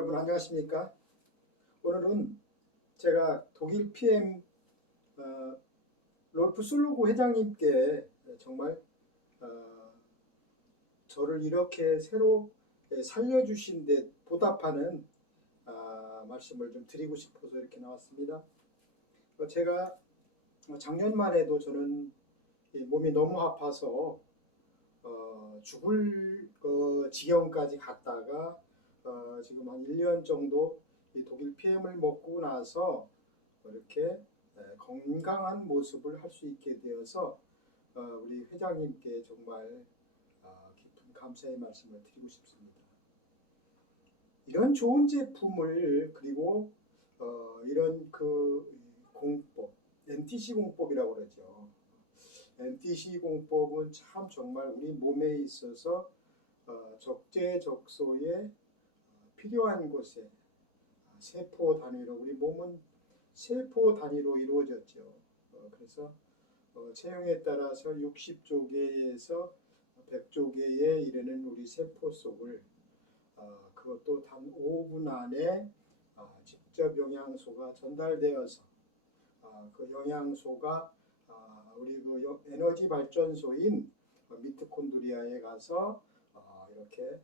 여러분 안녕하십니까? 오늘은 제가 독일 PM 롤프 술루그 회장님께 정말 저를 이렇게 새로 살려주신 데 보답하는 말씀을 좀 드리고 싶어서 이렇게 나왔습니다. 제가 작년만 해도 저는 몸이 너무 아파서 죽을 지경까지 갔다가 지금 한 1년 정도 이 독일 PM을 먹고 나서 이렇게 건강한 모습을 할 수 있게 되어서 우리 회장님께 정말 깊은 감사의 말씀을 드리고 싶습니다. 이런 좋은 제품을 그리고 이런 그 공법, NTC 공법이라고 그러죠. NTC 공법은 참 정말 우리 몸에 있어서 적재적소에 필요한 곳에 세포 단위로, 우리 몸은 세포 단위로 이루어졌죠. 그래서 체형에 따라서 60조 개에서 100조 개에 이르는 우리 세포 속을 그것도 단 5분 안에 직접 영양소가 전달되어서 그 영양소가 우리 그 에너지 발전소인 미토콘드리아에 가서 이렇게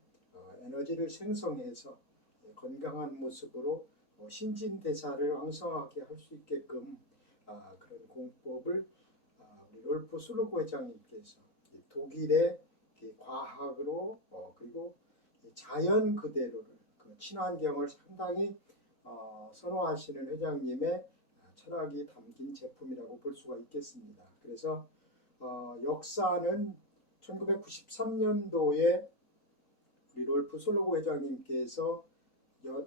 에너지를 생성해서 건강한 모습으로 신진대사를 왕성하게 할 수 있게끔 그런 공법을 우리 롤프 술루그 회장님께서 독일의 과학으로 그리고 자연 그대로를 그 친환경을 상당히 선호하시는 회장님의 철학이 담긴 제품이라고 볼 수가 있겠습니다. 그래서 역사는 1993년도에 우리 롤프 술루그 회장님께서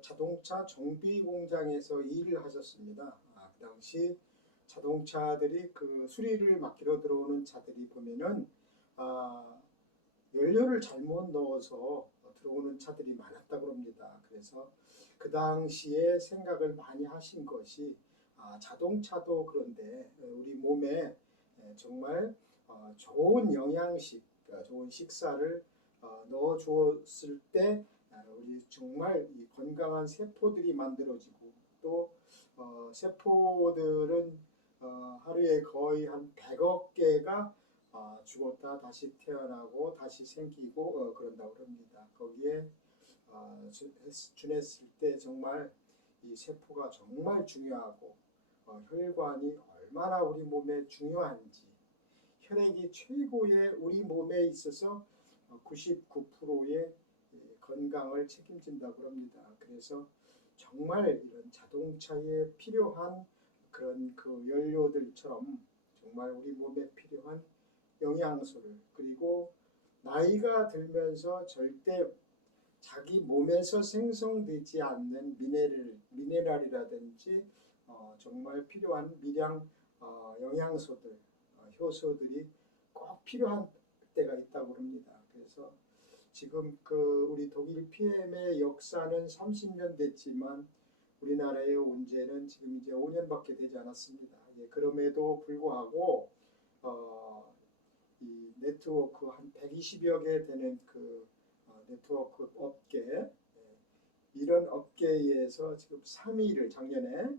자동차 정비 공장에서 일을 하셨습니다. 그 당시 자동차들이 그 수리를 맡기러 들어오는 차들이 보면은 연료를 잘못 넣어서 들어오는 차들이 많았다고 합니다. 그래서 그 당시에 생각을 많이 하신 것이 자동차도 그런데 우리 몸에 정말 좋은 영양식, 좋은 식사를 넣어 주었을 때 우리 정말 이 건강한 세포들이 만들어지고 또 세포들은 하루에 거의 한 100억 개가 죽었다 다시 태어나고 다시 생기고 그런다고 합니다. 거기에 준했을 때 정말 이 세포가 정말 중요하고 혈관이 얼마나 우리 몸에 중요한지, 혈액이 최고의 우리 몸에 있어서 99%의 건강을 책임진다고 합니다. 그래서 정말 이런 자동차에 필요한 그런 그 연료들처럼 정말 우리 몸에 필요한 영양소를, 그리고 나이가 들면서 절대 자기 몸에서 생성되지 않는 미네랄이라든지 정말 필요한 미량 영양소들, 효소들이 꼭 필요한 때가 있다고 합니다. 그래서 지금 그 우리 독일 PM의 역사는 30년 됐지만 우리나라에 온 지는 지금 이제 5년밖에 되지 않았습니다. 그럼에도 불구하고 이 네트워크 한 120여 개 되는 그 네트워크 업계, 이런 업계에서 지금 3위를 작년에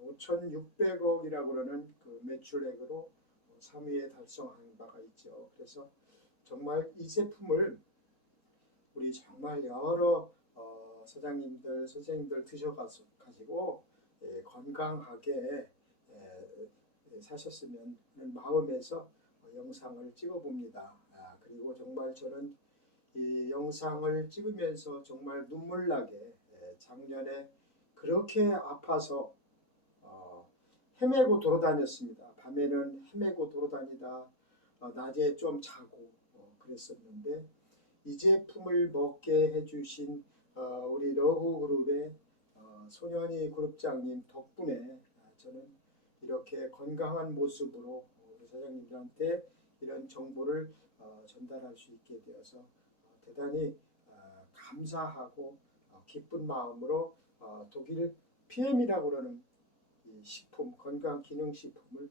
5,600억이라고 하는 그 매출액으로 3위에 달성한 바가 있죠. 그래서 정말 이 제품을 우리 정말 여러 사장님들, 선생님들 드셔가지고 건강하게 사셨으면 하는 마음에서 영상을 찍어봅니다. 그리고 정말 저는 이 영상을 찍으면서 정말 눈물나게 작년에 그렇게 아파서 헤매고 돌아다녔습니다. 밤에는 헤매고 돌아다니다 낮에 좀 자고 그랬었는데 이 제품을 먹게 해주신 우리 러브그룹의 손현희 그룹장님 덕분에 저는 이렇게 건강한 모습으로 우리 사장님들한테 이런 정보를 전달할 수 있게 되어서 대단히 감사하고 기쁜 마음으로 독일 PM이라고 하는 이 식품, 건강기능식품을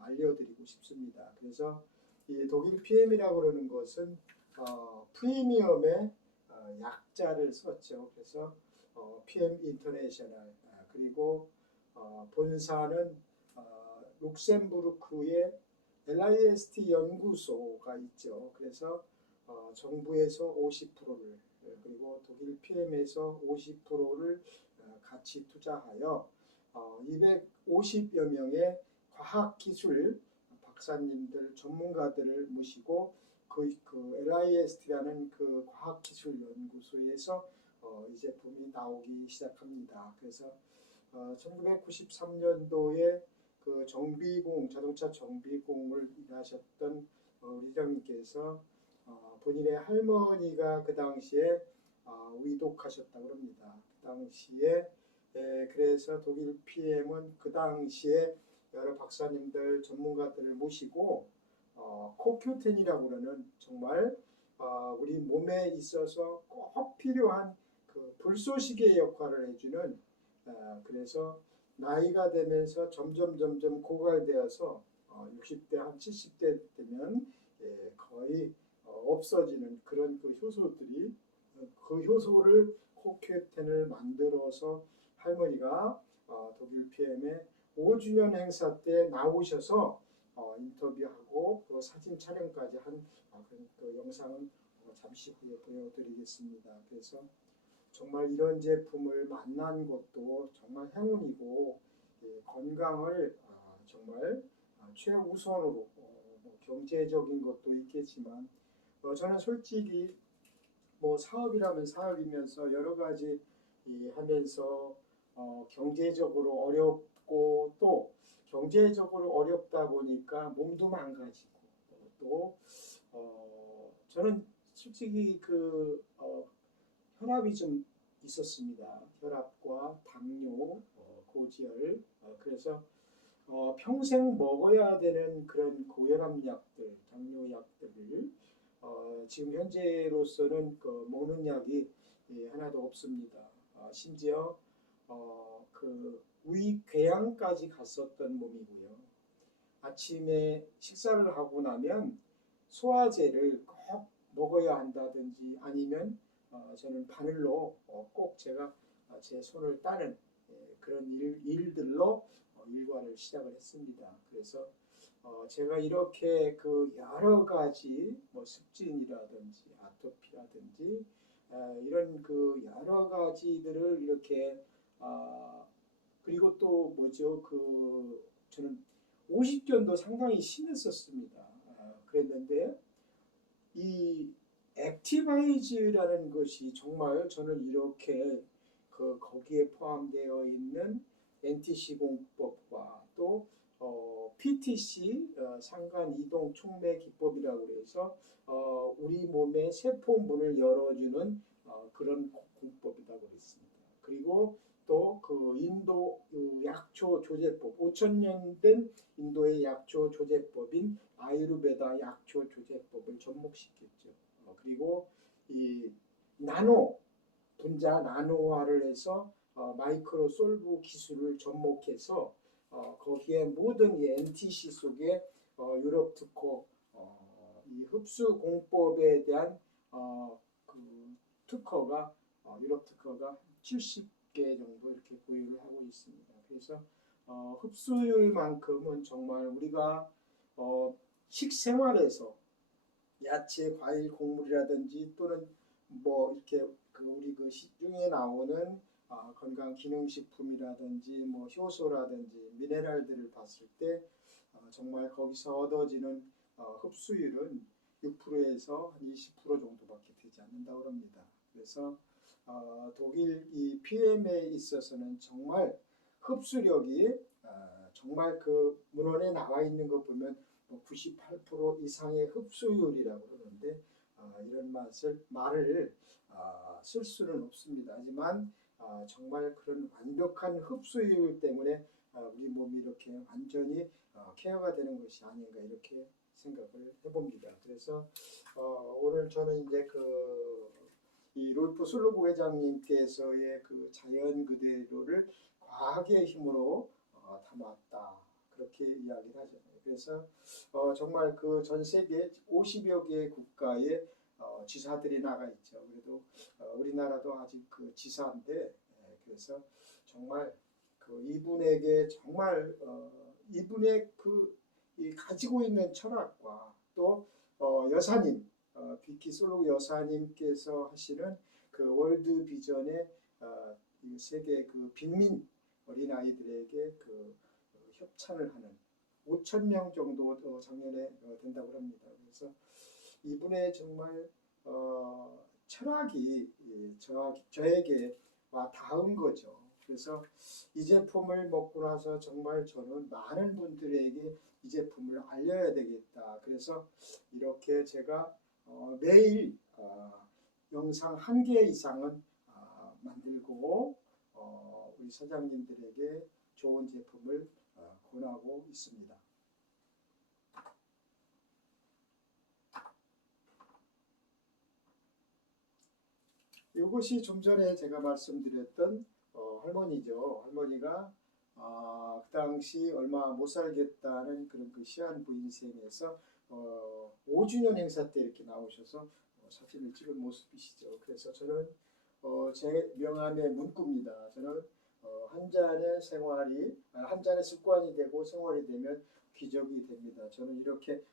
알려드리고 싶습니다. 그래서 이 독일 PM이라고 하는 것은 프리미엄의 약자를 썼죠. 그래서 PM 인터내셔널, 그리고 본사는 룩셈부르크의 LIST 연구소가 있죠. 그래서 정부에서 50%를 그리고 독일 PM에서 50%를 같이 투자하여 250여 명의 과학기술 박사님들 전문가들을 모시고 그 LIST라는 그 과학기술연구소에서 이 제품이 나오기 시작합니다. 그래서 1993년도에 그 자동차 정비공을 일하셨던 우리 회장님께서 본인의 할머니가 그 당시에 위독하셨다고 합니다. 그 당시에 그래서 독일 PM은 그 당시에 여러 박사님들 전문가들을 모시고 코큐텐이라고 그러는 정말 우리 몸에 있어서 꼭 필요한 그 불쏘시개 역할을 해주는 그래서 나이가 되면서 점점 고갈되어서 60대 한 70대 되면 거의 없어지는 그런 그 효소들이 그 효소를 코큐텐을 만들어서 할머니가 독일 PM의 5주년 행사 때 나오셔서 인터뷰하고 그 사진 촬영까지 한 그 영상은 잠시 후에 보여드리겠습니다. 그래서 정말 이런 제품을 만난 것도 정말 행운이고 건강을 정말 최우선으로 뭐 경제적인 것도 있겠지만 저는 솔직히 뭐 사업이라면 사업이면서 여러 가지 하면서 경제적으로 어렵고 또 경제적으로 어렵다 보니까 몸도 망가지고 또 저는 솔직히 그 혈압이 좀 있었습니다. 혈압과 당뇨, 고지혈 그래서 평생 먹어야 되는 그런 고혈압 약들, 당뇨 약들을 지금 현재로서는 그 먹는 약이 하나도 없습니다. 심지어 그 위궤양까지 갔었던 몸이고요. 아침에 식사를 하고 나면 소화제를 꼭 먹어야 한다든지 아니면 저는 바늘로 꼭 제가 제 손을 따는 그런 일들로 일과를 시작을 했습니다. 그래서 제가 이렇게 그 여러 가지 뭐 습진이라든지 아토피라든지 이런 그 여러 가지들을 이렇게 그리고 또 뭐죠 그 저는 50견도 상당히 심했었습니다. 그랬는데 이 액티바이즈라는 것이 정말 저는 이렇게 그 거기에 포함되어 있는 NTC 공법과 또 PTC 상간 이동 촉매 기법이라고 해서 우리 몸의 세포 문을 열어주는 그런 공법이라고 그랬습니다. 그리고 또 그 인도 약초 조제법 5,000년 된 인도의 약초 조제법인 아유르베다 약초 조제법을 접목시켰죠. 그리고 이 나노 분자 나노화를 해서 마이크로 솔브 기술을 접목해서 거기에 모든 이 NTC 속에 유럽 특허 이 흡수 공법에 대한 그 특허가 유럽 특허가 70개 정도 이렇게 보유를 하고 있습니다. 그래서 흡수율만큼은 정말 우리가 식생활에서 야채, 과일, 곡물이라든지 또는 뭐 이렇게 그 우리 그 시중에 나오는 건강 기능식품이라든지 뭐 효소라든지 미네랄들을 봤을 때 정말 거기서 얻어지는 흡수율은 6%에서 한 20% 정도밖에 되지 않는다고 합니다. 그래서 독일 이 PM에 있어서는 정말 흡수력이 정말 그 문헌에 나와 있는 거 보면 98% 이상의 흡수율이라고 그러는데 이런 말을 쓸 수는 없습니다. 하지만 정말 그런 완벽한 흡수율 때문에 우리 몸이 이렇게 완전히 케어가 되는 것이 아닌가 이렇게 생각을 해봅니다. 그래서 오늘 저는 이제 이 롤프 슬로브 회장님께서의 그 자연 그대로를 과학의 힘으로 담았다 그렇게 이야기를 하잖아요. 그래서 정말 그 전 세계 50여 개 국가의 지사들이 나가 있죠. 그래도 우리나라도 아직 그 지사인데 그래서 정말 그 이분에게 정말 이분의 이 가지고 있는 철학과 또 여사님 비키 솔로 여사님께서 하시는 그 월드 비전의 이 세계 그 빈민 어린 아이들에게 그 협찬을 하는 5천 명 정도 작년에 된다고 합니다. 그래서 이분의 정말 철학이 저에게 와 닿은 거죠. 그래서 이 제품을 먹고 나서 정말 저는 많은 분들에게 이 제품을 알려야 되겠다. 그래서 이렇게 제가 매일 영상 1개 이상은 만들고 우리 사장님들에게 좋은 제품을 권하고 있습니다. 이것이 좀 전에 제가 말씀드렸던 할머니죠. 할머니가 그 당시 얼마 못 살겠다는 그런 그 시한부 인생에서 5주년 행사 때 이렇게 나오셔서 사진을 찍은 모습이시죠. 그래서 저는 제 명함의 문구입니다. 저는 한 잔의 생활이 한 잔의 습관이 되고 생활이 되면 기적이 됩니다. 저는 이렇게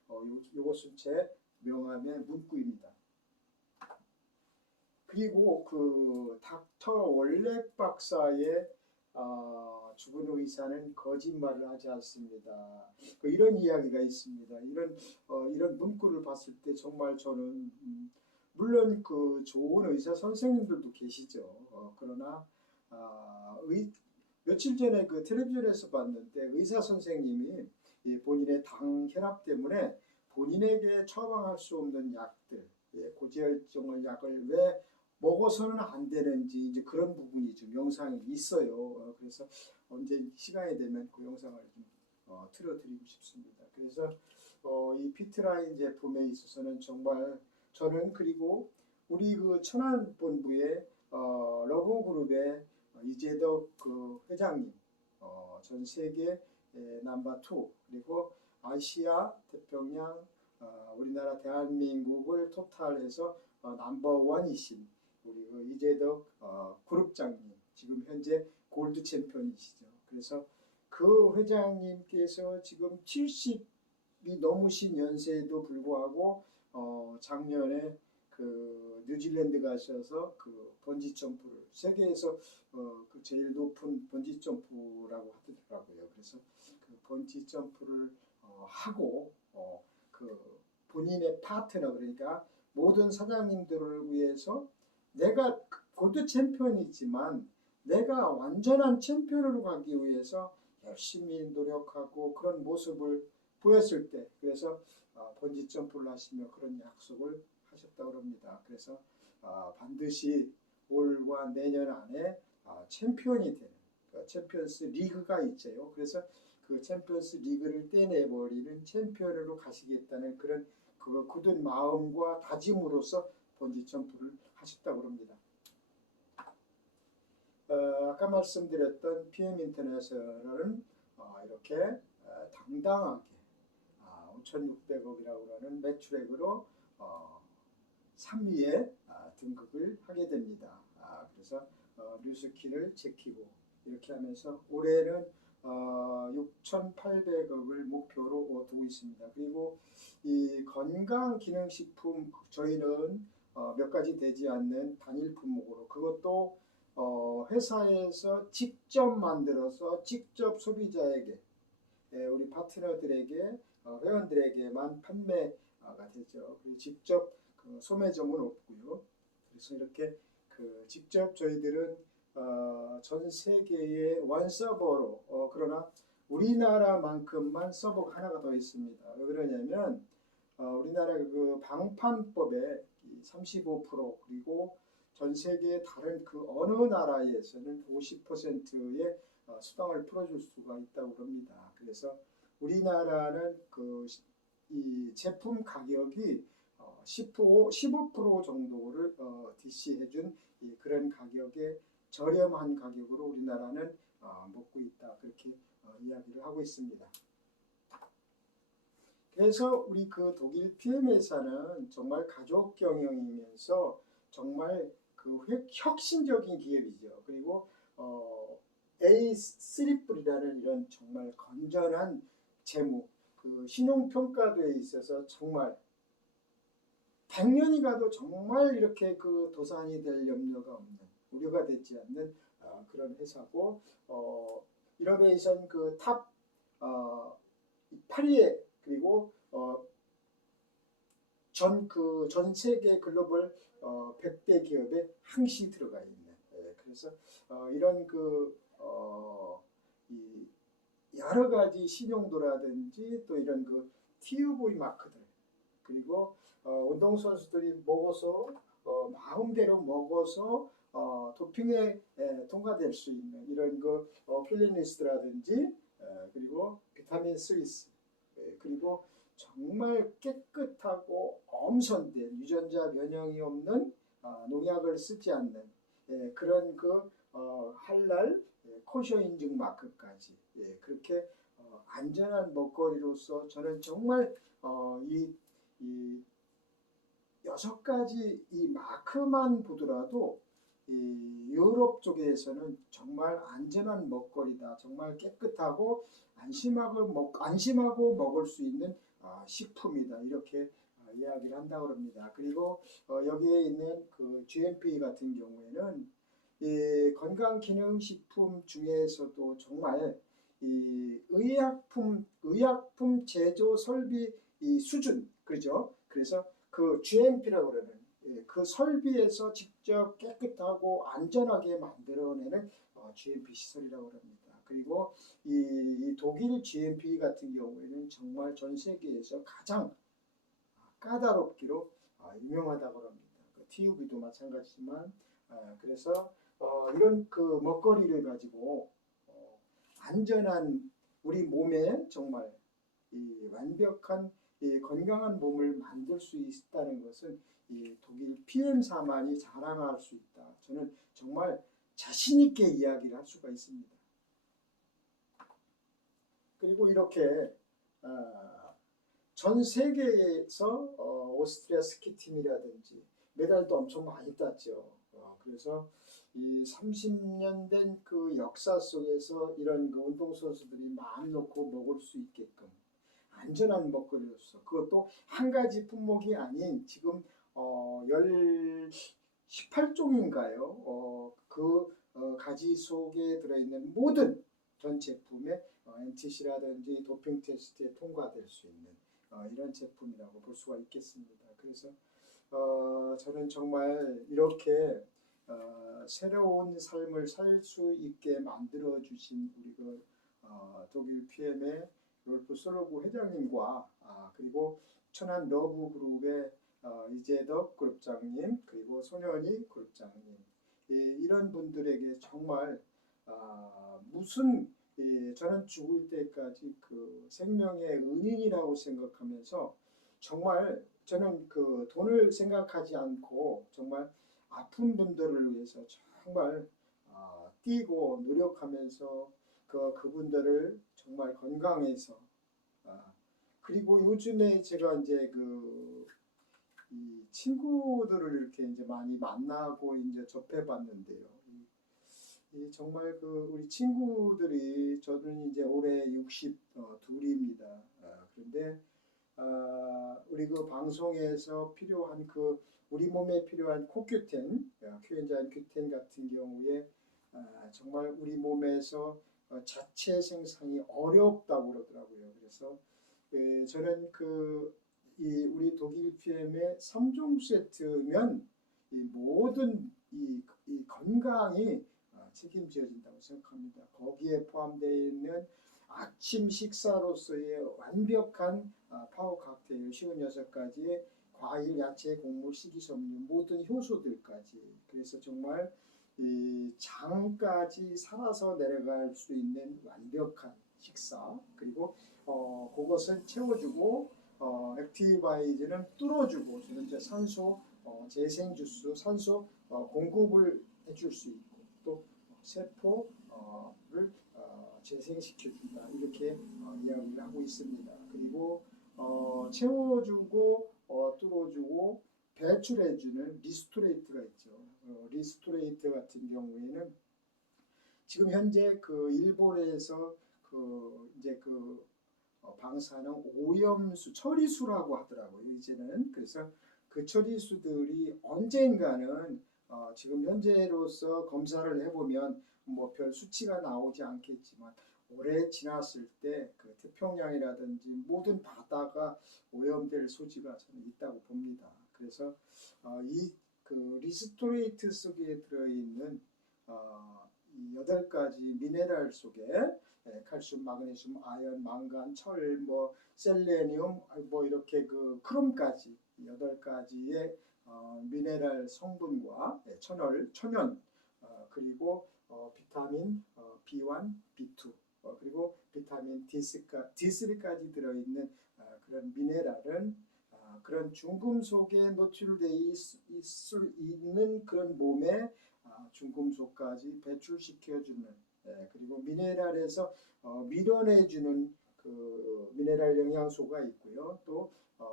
이것은 제 명함의 문구입니다. 그리고 그 닥터 월렉 박사의 죽은 의사는 거짓말을 하지 않습니다. 이런 이야기가 있습니다. 이런 문구를 봤을 때 정말 저는 물론 그 좋은 의사 선생님들도 계시죠. 그러나 며칠 전에 그 텔레비전에서 봤는데 의사 선생님이 본인의 당 혈압 때문에 본인에게 처방할 수 없는 약들, 고지혈증을 약을 왜 먹어서는 안 되는지 이제 그런 부분이 좀 영상이 있어요. 그래서 언제 시간이 되면 그 영상을 좀 틀어드리고 싶습니다. 그래서 이 피트라인 제품에 있어서는 정말 저는 그리고 우리 그 천안본부의 러브그룹의 이재덕 그 회장님 전 세계 넘버 2 그리고 아시아 태평양 우리나라 대한민국을 토탈해서 넘버 1이신 우리 그 이재덕 그룹장님 지금 현재 골드 챔피언이시죠. 그래서 그 회장님께서 지금 70이 넘으신 연세에도 불구하고 작년에 그 뉴질랜드 가셔서 그 번지 점프를 세계에서 그 제일 높은 번지 점프라고 하더라고요. 그래서 그 번지 점프를 하고 그 본인의 파트너 그러니까 모든 사장님들을 위해서 내가 골드 챔피언이지만 내가 완전한 챔피언으로 가기 위해서 열심히 노력하고 그런 모습을 보였을 때 그래서 번지 점프를 하시며 그런 약속을 하셨다고 합니다. 그래서 반드시 올과 내년 안에 챔피언이 되는 챔피언스 리그가 있죠. 그래서 그 챔피언스 리그를 떼내버리는 챔피언으로 가시겠다는 그런 그 굳은 마음과 다짐으로서 번지 점프를 하셨다고 합니다. 아까 말씀드렸던 PM 인터내셔널은 이렇게 당당하게 5,600억이라고 하는 매출액으로 3위에 등극을 하게 됩니다. 그래서 뉴스키를 제키고 이렇게 하면서 올해는 6,800억을 목표로 두고 있습니다. 그리고 이 건강기능식품 저희는 몇 가지 되지 않는 단일 품목으로 그것도 회사에서 직접 만들어서 직접 소비자에게 우리 파트너들에게 회원들에게만 판매가 되죠. 그리고 직접 그 소매점은 없고요. 그래서 이렇게 그 직접 저희들은 전 세계의 원 서버로 그러나 우리나라만큼만 서버가 하나가 더 있습니다. 왜 그러냐면 우리나라 그 방판법에 35% 그리고 전 세계 다른 그 어느 나라에서는 50%의 수당을 풀어줄 수가 있다고 합니다. 그래서 우리나라는 이 제품 가격이 15% 정도를 DC해준 그런 가격에 저렴한 가격으로 우리나라는 먹고 있다. 그렇게 이야기를 하고 있습니다. 그래서 우리 그 독일 PM 회사는 정말 가족 경영이면서 정말 그 혁신적인 기업이죠. 그리고 A3이라는 이런 정말 건전한 재무, 그 신용평가도에 있어서 정말 100년이 가도 정말 이렇게 그 도산이 될 염려가 없는, 우려가 되지 않는 그런 회사고, 이노베이션 그탑 8위에, 그리고 전 세계 글로벌 100대 기업에 항시 들어가 있는. 그래서 이런 이 여러 가지 신용도라든지 또 이런 그 TUV 마크들, 그리고 운동선수들이 먹어서 마음대로 먹어서 도핑에 통과될 수 있는 이런 그 필리니스트라든지, 그리고 비타민 스위스, 그리고 정말 깨끗하고 엄선된 유전자 변형이 없는 농약을 쓰지 않는 그런 그 할랄 코셔 인증 마크까지, 그렇게 안전한 먹거리로서 저는 정말 이 6가지 이 마크만 보더라도 이 유럽 쪽에서는 정말 안전한 먹거리다. 정말 깨끗하고 안심하고 먹을 수 있는 식품이다. 이렇게 이야기를 한다고 합니다. 그리고 여기에 있는 그 GMP 같은 경우에는 이 건강기능식품 중에서도 정말 이 의약품 제조 설비 이 수준, 그죠? 그래서 그 GMP라고 그러는 그 설비에서 직접 깨끗하고 안전하게 만들어내는 GMP 시설이라고 합니다. 그리고 이 독일 GMP 같은 경우에는 정말 전 세계에서 가장 까다롭기로 유명하다고 합니다. 그 TUV도 마찬가지지만, 그래서 이런 그 먹거리를 가지고 안전한 우리 몸에 정말 이 완벽한 이 건강한 몸을 만들 수 있다는 것은 이 독일 PM사만이 자랑할 수 있다. 저는 정말 자신 있게 이야기를 할 수가 있습니다. 그리고 이렇게 전 세계에서 오스트리아 스키팀이라든지 메달도 엄청 많이 땄죠. 그래서 이 30년 된 그 역사 속에서 이런 그 운동선수들이 마음 놓고 먹을 수 있게끔 안전한 먹거리로서, 그것도 한 가지 품목이 아닌 지금 18종인가요? 가지 속에 들어있는 모든 전 제품에 NTC라든지 도핑 테스트에 통과될 수 있는 이런 제품이라고 볼 수가 있겠습니다. 그래서 저는 정말 이렇게 새로운 삶을 살 수 있게 만들어 주신 우리 그 독일 PM의 롤프 솔로구 회장님과 그리고 천안 러브 그룹의 이재덕 그룹장님, 그리고 손현희 그룹장님, 이런 분들에게 정말 무슨 저는 죽을 때까지 그 생명의 은인이라고 생각하면서 정말 저는 그 돈을 생각하지 않고 정말 아픈 분들을 위해서 정말 뛰고 노력하면서 그분들을 정말 건강해서, 그리고 요즘에 제가 이제 이 친구들을 이렇게 이제 많이 만나고 이제 접해봤는데요. 정말 우리 친구들이, 저는 이제 올해 62입니다. 그런데 우리 그 방송에서 필요한 우리 몸에 필요한 코큐텐, 큐엔자임 큐텐 같은 경우에 정말 우리 몸에서 자체 생산이 어렵다고 그러더라고요. 그래서 저는 우리 독일 PM의 3종 세트면 이 모든 이 건강이 책임져진다고 생각합니다. 거기에 포함되어 있는 아침 식사로서의 완벽한 파워 칵테일 56가지의 과일, 야채, 곡물, 식이섬유, 모든 효소들까지, 그래서 정말 이 장까지 살아서 내려갈 수 있는 완벽한 식사, 그리고 그것을 채워주고 액티바이즈는 뚫어주고, 저는 이제 산소 재생 주스, 산소 공급을 해줄 수 있고, 또 세포를 재생시켜준다, 이렇게 이야기를 하고 있습니다. 그리고 채워주고 뚫어주고 배출해주는 리스토레이트가 있죠. 리스토레이트 같은 경우에는 지금 현재 그 일본에서 그 이제 그 방사능 오염수 처리수라고 하더라고요. 이제는 그래서 그 처리수들이 언젠가는 지금 현재로서 검사를 해보면 뭐 별 수치가 나오지 않겠지만 오래 지났을 때 그 태평양이라든지 모든 바다가 오염될 소지가 저는 있다고 봅니다. 그래서 이 그 리스토레이트 속에 들어있는 이 8가지 미네랄 속에 칼슘, 마그네슘, 아연, 망간, 철, 뭐 셀레늄, 뭐 이렇게 그 크롬까지 8가지의 미네랄 성분과 천연, 그리고 비타민 B1, B2, 그리고 비타민 D3까지 들어있는 그런 미네랄은 그런 중금속에 노출되어 있을 수 있는 그런 몸에 중금속까지 배출시켜주는 그리고 미네랄에서 밀어내주는 그 미네랄 영양소가 있고요. 또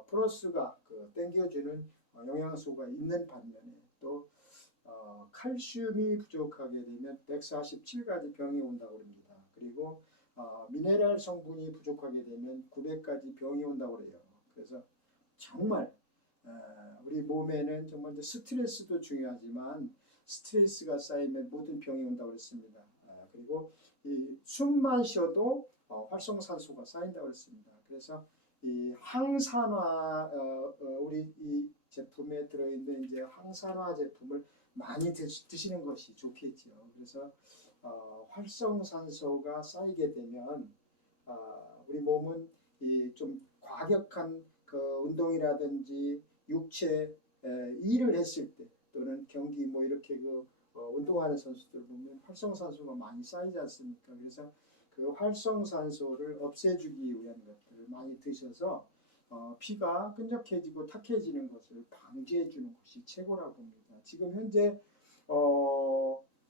플러스가 그 땡겨주는 영양소가 있는 반면에 또 칼슘이 부족하게 되면 147가지 병이 온다고 합니다. 그리고 미네랄 성분이 부족하게 되면 900가지 병이 온다고 그래요. 그래서 정말 우리 몸에는 정말 이제 스트레스도 중요하지만 스트레스가 쌓이면 모든 병이 온다고 그랬습니다. 그리고 이 숨만 쉬어도 활성산소가 쌓인다고 그랬습니다. 그래서 이 항산화 우리 이 제품에 들어있는 이제 항산화 제품을 많이 드시는 것이 좋겠죠. 그래서 활성산소가 쌓이게 되면 우리 몸은 이 좀 과격한 그 운동이라든지 육체 일을 했을 때 또는 경기 뭐 이렇게 그 운동하는 선수들 보면 활성산소가 많이 쌓이지 않습니까? 그래서 그 활성산소를 없애주기 위한 것들을 많이 드셔서 피가 끈적해지고 탁해지는 것을 방지해 주는 것이 최고라고 봅니다. 지금 현재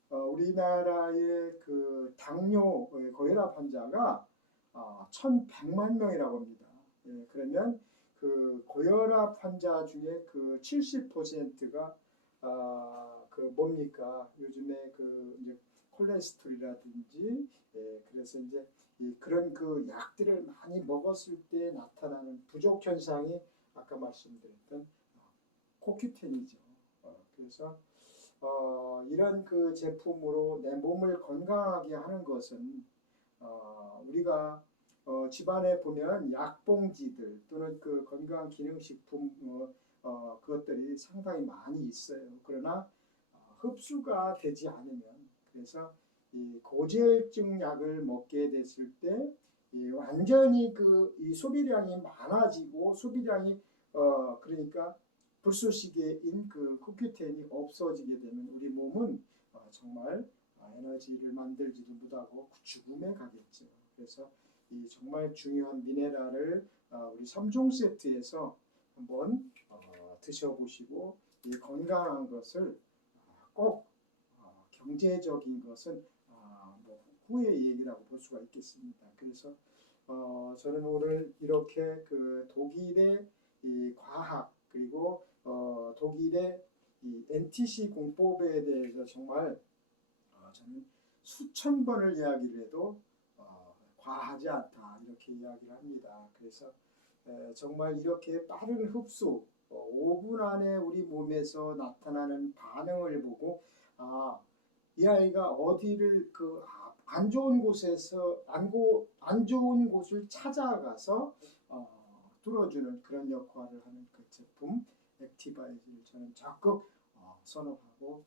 우리나라의 그 당뇨 고혈압 환자가 1,100만 명이라고 합니다. 예, 그러면 그 고혈압 환자 중에 그 70%가 그 뭡니까? 요즘에 그 이제 콜레스테롤이라든지 그래서 이제 그런 그 약들을 많이 먹었을 때 나타나는 부족 현상이 아까 말씀드렸던 코큐텐이죠. 그래서 이런 그 제품으로 내 몸을 건강하게 하는 것은 우리가 집안에 보면 약봉지들 또는 그 건강 기능식품 그것들이 상당히 많이 있어요. 그러나 흡수가 되지 않으면 그래서 이 고지혈증 약을 먹게 됐을 때 완전히 이 소비량이 많아지고 소비량이 그러니까 불쏘시개인 그 쿠큐텐이 없어지게 되면 우리 몸은 정말 에너지를 만들지도 못하고 죽음에 가겠죠. 그래서 이 정말 중요한 미네랄을 우리 3종 세트에서 한번 드셔보시고 이 건강한 것을 꼭 경제적인 것은 뭐 후의 얘기라고 볼 수가 있겠습니다. 그래서 저는 오늘 이렇게 그 독일의 이 과학 그리고 독일의 이 NTC 공법에 대해서 정말 저는 수천 번을 이야기를 해도 과하지 않다 이렇게 이야기를 합니다. 그래서 정말 이렇게 빠른 흡수 5분 안에 우리 몸에서 나타나는 반응을 보고 이 아이가 어디를 안 좋은 곳에서 안 좋은 곳을 찾아가서 뚫어주는 그런 역할을 하는 그 제품 액티바이즈를 저는 적극 선호하고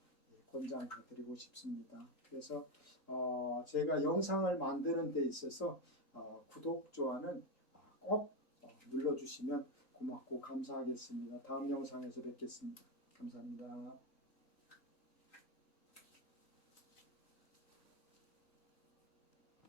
권장해드리고 싶습니다. 그래서 제가 영상을 만드는 데 있어서 구독, 좋아요는 꼭 눌러주시면 고맙고 감사하겠습니다. 다음 영상에서 뵙겠습니다. 감사합니다.